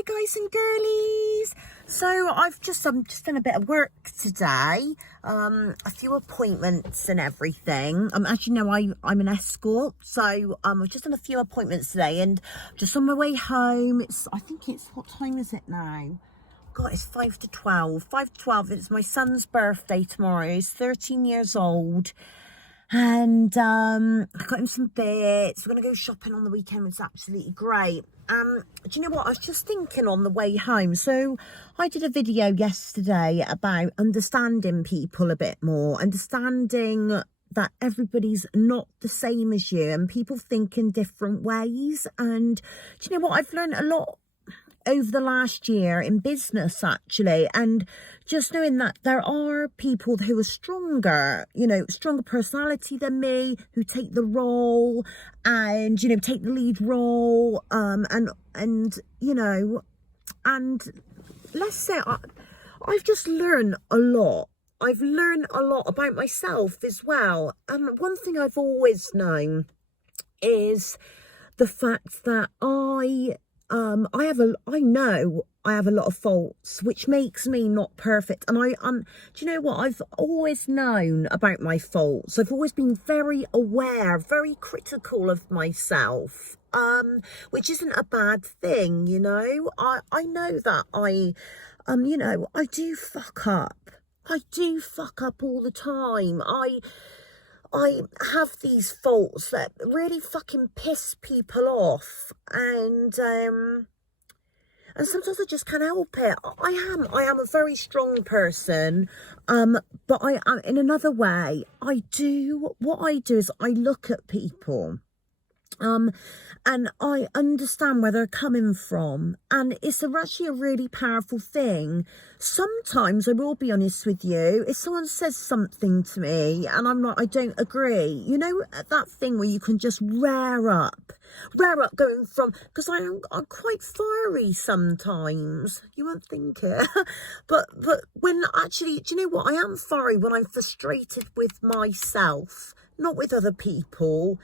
Hi guys and girlies. So I've just done a bit of work today, a few appointments and everything. As you know, I'm an escort, so I've just done a few appointments today, and just on my way home. I think it's, what time is it now? God, it's 5 to 12. 5 to 12. It's my son's birthday tomorrow. He's 13 years old. And I got him some bits. We're going to go shopping on the weekend. It's absolutely great. Do you know what? I was just thinking on the way home. So I did a video yesterday about understanding people a bit more. Understanding that everybody's not the same as you. And people think in different ways. And do you know what? I've learned a lot over the last year in business, actually, and just knowing that there are people who are stronger, stronger personality than me, who take the role and, take the lead role, and let's say I've just learned a lot. I've learned a lot about myself as well. And one thing I've always known is the fact that I know I have a lot of faults, which makes me not perfect. And do you know what? I've always known about my faults. I've always been very aware, very critical of myself, which isn't a bad thing, I know that I do fuck up. I do fuck up all the time. I have these faults that really fucking piss people off, and sometimes I just can't help it. I am a very strong person, but I am in another way. What I do is I look at people, and I understand where they're coming from, and it's actually a really powerful thing. Sometimes, I will be honest with you, if someone says something to me and I don't agree, that thing where you can just rear up going from, because I'm quite fiery sometimes. You won't think it, but when actually, do you know what? I am fiery when I'm frustrated with myself, not with other people,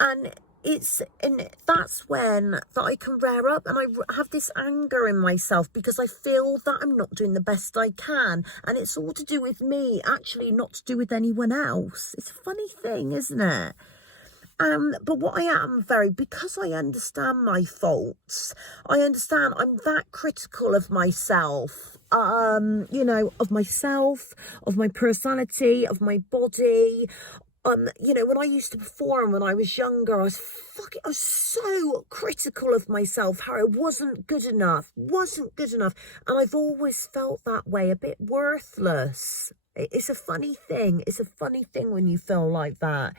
and that's when that I can rear up, and I have this anger in myself because I feel that I'm not doing the best I can, and it's all to do with me, actually, not to do with anyone else. It's a funny thing, isn't it? But what I am because I understand my faults, I understand I'm that critical of myself, of myself, of my personality, of my body. When I used to perform when I was younger, I was so critical of myself, how I wasn't good enough. And I've always felt that way, a bit worthless. It's a funny thing. It's a funny thing when you feel like that.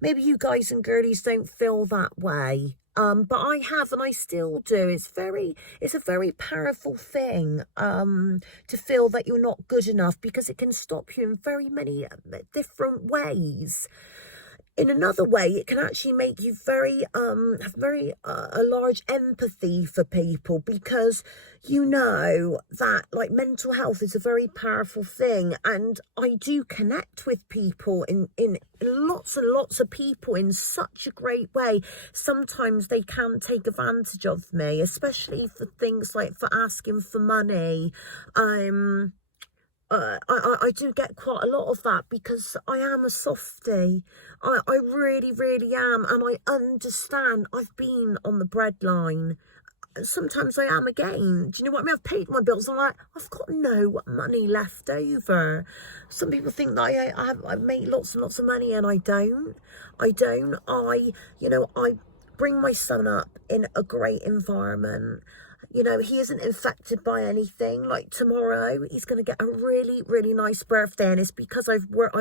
Maybe you guys and girlies don't feel that way. But I have, and I still do. It's a very powerful thing, to feel that you're not good enough, because it can stop you in very many different ways. In another way, it can actually make you a large empathy for people, because that like mental health is a very powerful thing, and I do connect with people in lots and lots of people in such a great way. Sometimes they can take advantage of me, especially for things like for asking for money. I do get quite a lot of that, because I am a softie. I really, really am. And I understand. I've been on the breadline. Sometimes I am again. Do you know what I mean? I've paid my bills. I'm like, I've got no money left over. Some people think that I make lots and lots of money, and I don't. I bring my son up in a great environment. He isn't infected by anything. Like tomorrow, he's going to get a really, really nice birthday, and it's because I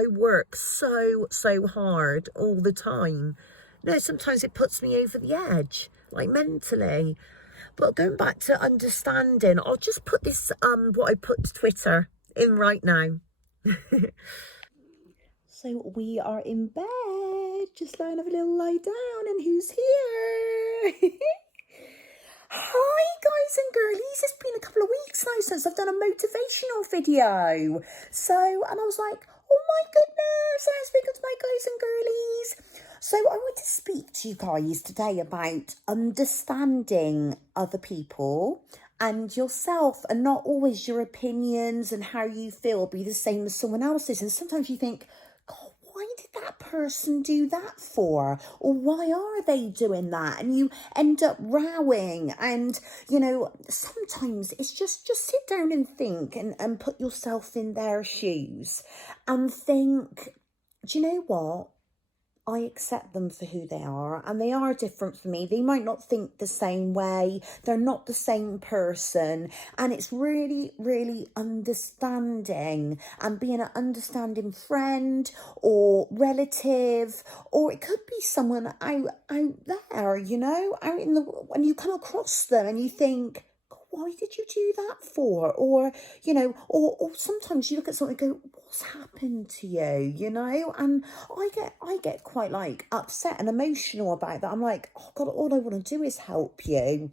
work so hard all the time. Sometimes it puts me over the edge, like mentally. But going back to understanding, I'll just put this, what I put to Twitter in right now. So we are in bed, just lying, have a little lie down, and who's here? Hi guys and girlies, it's been a couple of weeks now since I've done a motivational video. And I was like, oh my goodness, I'm speaking to my guys and girlies. So I want to speak to you guys today about understanding other people and yourself, and not always your opinions and how you feel be the same as someone else's. And sometimes you think, God, why did that person do that for? Or why are they doing that? And you end up rowing. And, you know, sometimes it's just sit down and think, and put yourself in their shoes and think, do you know what? I accept them for who they are, and they are different for me. They might not think the same way. They're not the same person. And it's really, really understanding, and being an understanding friend or relative, or it could be someone out there, you know, out in the, when you come across them and you think, why did you do that for? Or, you know, or sometimes you look at something and go, what's happened to you, you know? And I get quite like upset and emotional about that. I'm like, oh God, all I want to do is help you.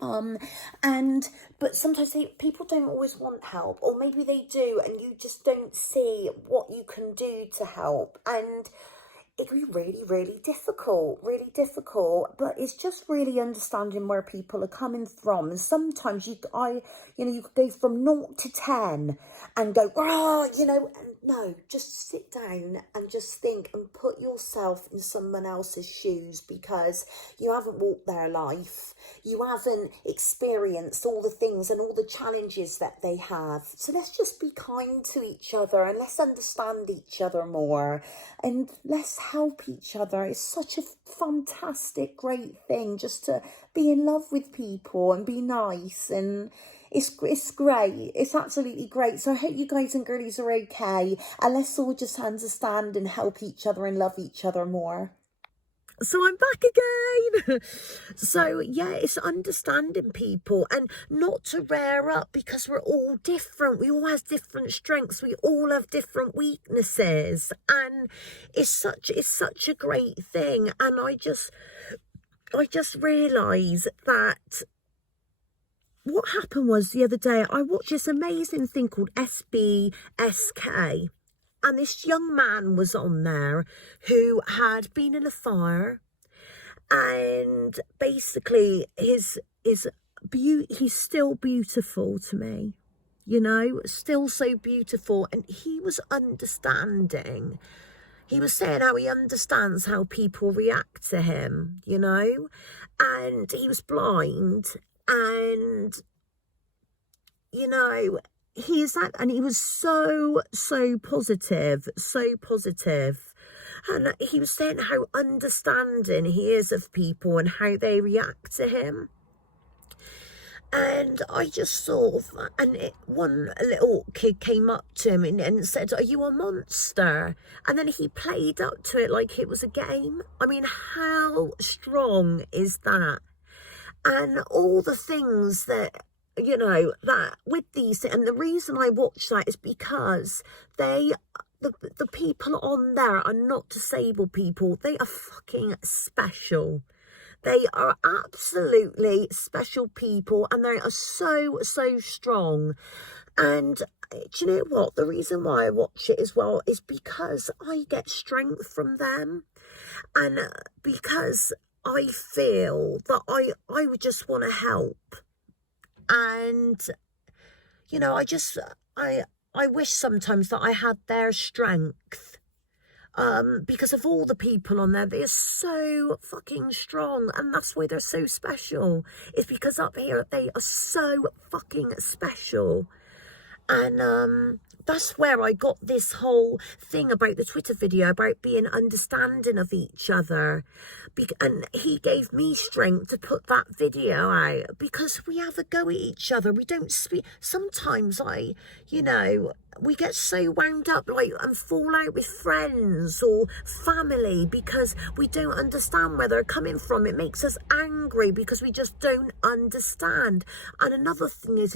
But sometimes people don't always want help, or maybe they do, and you just don't see what you can do to help. And it can be really, really difficult, but it's just really understanding where people are coming from. And sometimes you could go from 0 to 10 and go, oh, you know, and no, just sit down and just think and put yourself in someone else's shoes, because you haven't walked their life. You haven't experienced all the things and all the challenges that they have. So let's just be kind to each other, and let's understand each other more, and let's help each other. It's such a fantastic, great thing just to be in love with people and be nice, and it's great. It's absolutely great. So I hope you guys and girlies are okay, and let's all just understand and help each other and love each other more. So I'm back again. So yeah, it's understanding people and not to rear up, because we're all different. We all have different strengths. We all have different weaknesses, and it's such a great thing. And I just realised that what happened was, the other day I watched this amazing thing called SBSK. And this young man was on there who had been in a fire, and basically he's still beautiful to me, you know, still so beautiful. And he was understanding. He was saying how he understands how people react to him, you know, and he was blind, and, you know, he was so positive, and he was saying how understanding he is of people and how they react to him. And I just thought, one little kid came up to him and said, are you a monster? And then he played up to it like it was a game. I mean, how strong is that? And all the things that, you know, that with these, and the reason I watch that is because the people on there are not disabled people. They are fucking special. They are absolutely special people, and they are so strong. And do you know what? The reason why I watch it as well is because I get strength from them, and because I feel that I would just want to help. And, you know, I wish sometimes that I had their strength, because of all the people on there. They are so fucking strong, and that's why they're so special. It's because up here they are so fucking special. And that's where I got this whole thing about the Twitter video about being understanding of each other. And he gave me strength to put that video out, because we have a go at each other. We don't speak. Sometimes we get so wound up, like, and fall out with friends or family because we don't understand where they're coming from. It makes us angry because we just don't understand. And another thing is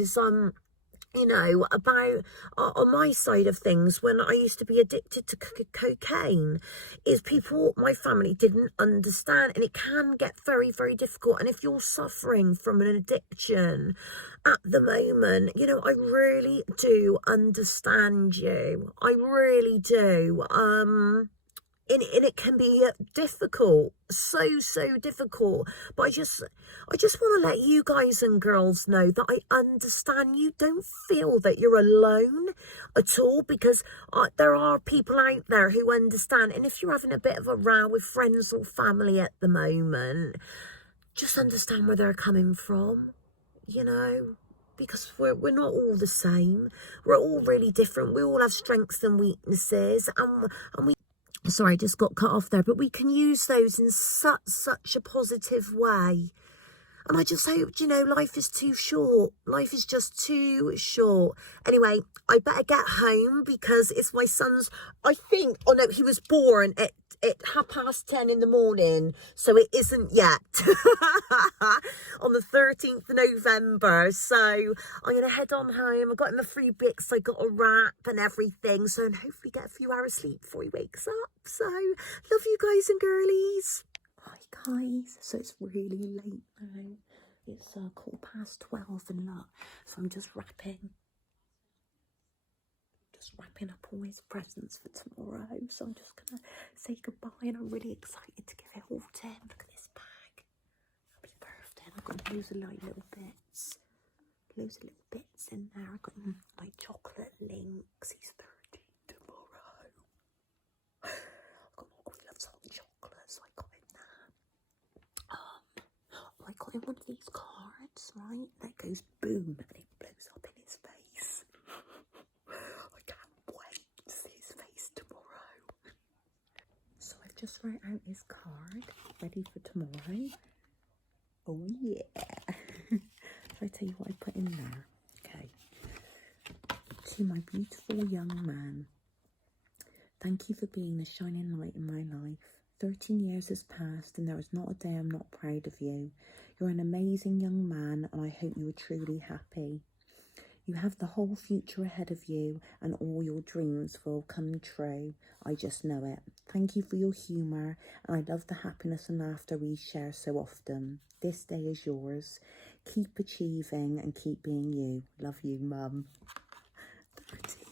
you know, about on my side of things, when I used to be addicted to cocaine, is people, my family didn't understand, and it can get very difficult. And if you're suffering from an addiction at the moment, you know, I really do understand you. I really do. and it can be difficult, so difficult. But I just want to let you guys and girls know that I understand. You don't feel that you're alone at all, because there are people out there who understand. And if you're having a bit of a row with friends or family at the moment, just understand where they're coming from, you know, because we're not all the same. We're all really different. We all have strengths and weaknesses, and we, sorry, I just got cut off there, but we can use those in such a positive way. And I just hope, you know, life is too short. Life is just too short. Anyway, I better get home because it's my son's, I think, oh no, he was born at 10:30 in the morning. So it isn't yet. On the 13th of November. So I'm going to head on home. I got him a free bits. I got a wrap and everything. So, and hopefully get a few hours sleep before he wakes up. So love you guys and girlies. Hi guys, so it's really late now. It's 12:15 and look, so I'm just wrapping up all his presents for tomorrow. So I'm just gonna say goodbye, and I'm really excited to give it all to him. Look at this bag. Happy birthday. I've got loads of like little bits in there. I've got like chocolate links. He's 13 tomorrow. He loves hot chocolate, so I got him that. I got him one of these cards, right? That goes boom and it blows up in his face. I can't wait to see his face tomorrow. So I've just wrote out his card, ready for tomorrow. Oh yeah. Shall I tell you what I put in there? Okay. To my beautiful young man. Thank you for being the shining light in my life. 13 years has passed and there is not a day I'm not proud of you. You're an amazing young man and I hope you are truly happy. You have the whole future ahead of you and all your dreams will come true. I just know it. Thank you for your humour and I love the happiness and laughter we share so often. This day is yours. Keep achieving and keep being you. Love you, Mum. 13.